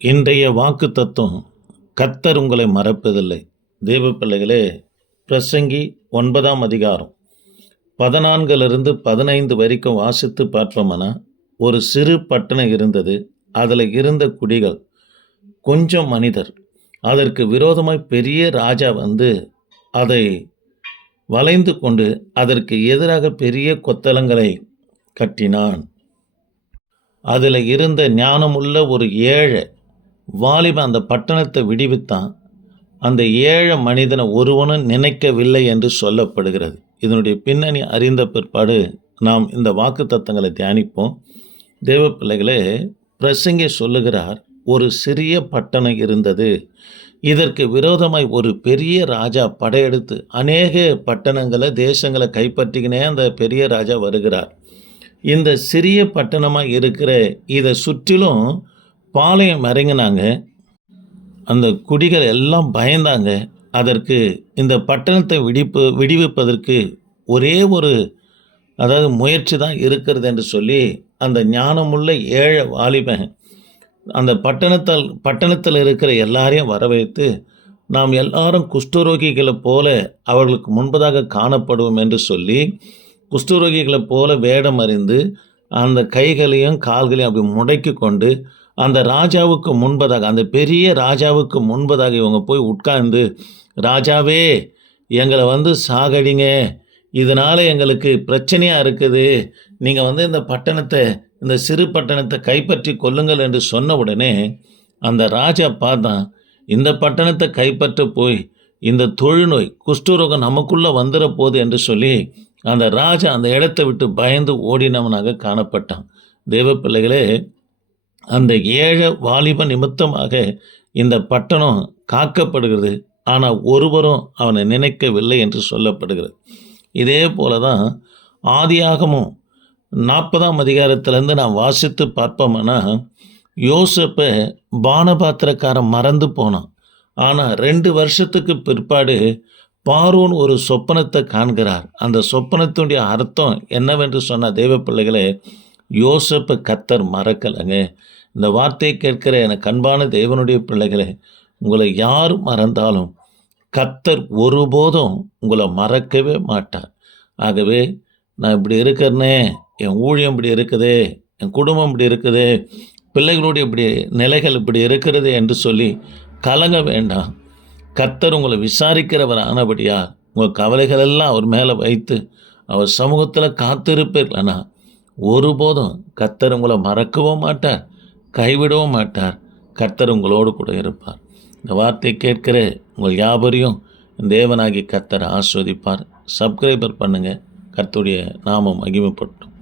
இன்றைய வாக்கு தத்துவம், கர்த்தர் உங்களை மறப்பதில்லை. தேவ பிள்ளைகளே, பிரசங்கி 9ஆம் அதிகாரம் 14லிருந்து 15 வரைக்கும் வாசித்து பார்ப்போம்னா, ஒரு சிறு பட்டணம் இருந்தது. அதில் இருந்த குடிகள் கொஞ்சம் மனிதர். அதற்கு விரோதமாய் பெரிய ராஜா வந்து அதை வளைந்து கொண்டு அதற்கு எதிராக பெரிய கொத்தளங்களை கட்டினான். அதில் இருந்த ஞானமுள்ள ஒரு ஏழை வாலிபன் அந்த பட்டணத்தை விடுவித்தான். அந்த ஏழை மனிதனை ஒருவனும் நினைக்கவில்லை என்று சொல்லப்படுகிறது. இதனுடைய பின்னணி அறிந்த பிற்பாடு நாம் இந்த வாக்கு தத்தங்களை தியானிப்போம். தேவ பிள்ளைகளே, பிரசங்கி சொல்லுகிறார், ஒரு சிறிய பட்டணம் இருந்தது. இதற்கு விரோதமாய் ஒரு பெரிய ராஜா படையெடுத்து அநேக பட்டணங்களை தேசங்களை கைப்பற்றிக்கினே அந்த பெரிய ராஜா வருகிறார். இந்த சிறிய பட்டணமாக இருக்கிற இதை சுற்றிலும் பாளையம் இறங்கினாங்க. அந்த குடிகள் எல்லாம் பயந்தாங்க. அதற்கு இந்த பட்டணத்தை விடுவிப்பதற்கு ஒரே ஒரு முயற்சி தான் இருக்கிறது என்று சொல்லி அந்த ஞானமுள்ள ஏழை வாலிபன் அந்த பட்டணத்தில் இருக்கிற எல்லாரையும் வர வைத்து, நாம் எல்லாரும் குஷ்டரோகிகளைப் போல அவர்களுக்கு முன்பதாக காணப்படுவோம் என்று சொல்லி, குஷ்டரோகிகளைப் போல வேடம் அறிந்து அந்த கைகளையும் கால்களையும் அப்படி முடக்கி கொண்டு அந்த ராஜாவுக்கு முன்பதாக, அந்த பெரிய ராஜாவுக்கு முன்பதாக இவங்க போய் உட்கார்ந்து, ராஜாவே எங்களை வந்து சாகடிங்க, இதனால் எங்களுக்கு பிரச்சனையாக இருக்குது, நீங்கள் இந்த பட்டணத்தை, இந்த சிறு பட்டணத்தை கைப்பற்றி கொள்ளுங்கள் என்று சொன்ன உடனே அந்த ராஜா பார்த்தான், இந்த பட்டணத்தை கைப்பற்ற போய் இந்த தொழுநோய் குஷ்டரோகம் நமக்குள்ளே வந்துட போகுது என்று சொல்லி அந்த ராஜா அந்த இடத்தை விட்டு பயந்து ஓடினவனாக காணப்பட்டான். தேவ பிள்ளைகளே, அந்த ஏழை வாலிப நிமித்தமாக இந்த பட்டணம் காக்கப்படுகிறது. ஆனால் ஒருவரும் அவனை நினைக்கவில்லை என்று சொல்லப்படுகிறது. இதே போல தான் ஆதியாகமும் 40ஆம் அதிகாரத்திலேருந்து நான் வாசித்து பார்ப்போம்னா, யோசேப்பை பானபாத்திரக்காரன் மறந்து போனான். ஆனால் 2 வருஷத்துக்கு பிற்பாடு பார்வோன் ஒரு சொப்பனத்தை காண்கிறார். அந்த சொப்பனத்தினுடைய அர்த்தம் என்னவென்று சொன்ன தேவ பிள்ளைகளே, யோசேப்பை கர்த்தர் மறக்கலைங்க. இந்த வார்த்தையை கேட்கிற எனக்கு அன்பான தேவனுடைய பிள்ளைகளே, உங்களை யார் மறந்தாலும் கர்த்தர் ஒருபோதும் உங்களை மறக்கவே மாட்டார். ஆகவே நான் இப்படி இருக்கிறேனே, என் ஊழியம் இப்படி இருக்குது, என் குடும்பம் இப்படி இருக்குது, பிள்ளைகளுடைய இப்படி நிலைகள் இப்படி இருக்கிறது என்று சொல்லி கலங்க வேண்டாம். கர்த்தர் உங்களை விசாரிக்கிறவர் ஆனபடியா உங்கள் கவலைகளெல்லாம் அவர் மேலே வைத்து அவர் சமூகத்தில் காத்திருப்பீர்களானா ஒருபோதும் கர்த்தர் உங்களை மறக்கவும் மாட்டார், கைவிடவும் மாட்டார். கர்த்தர் உங்களோடு கூட இருப்பார். இந்த வார்த்தையை கேட்கிற உங்கள் யாவரையும் தேவனாகி கர்த்தர் ஆஸ்வதிப்பார். சப்ஸ்கிரைபர் பண்ணுங்கள். கர்த்தருடைய நாமம் மகிமைப்படும்.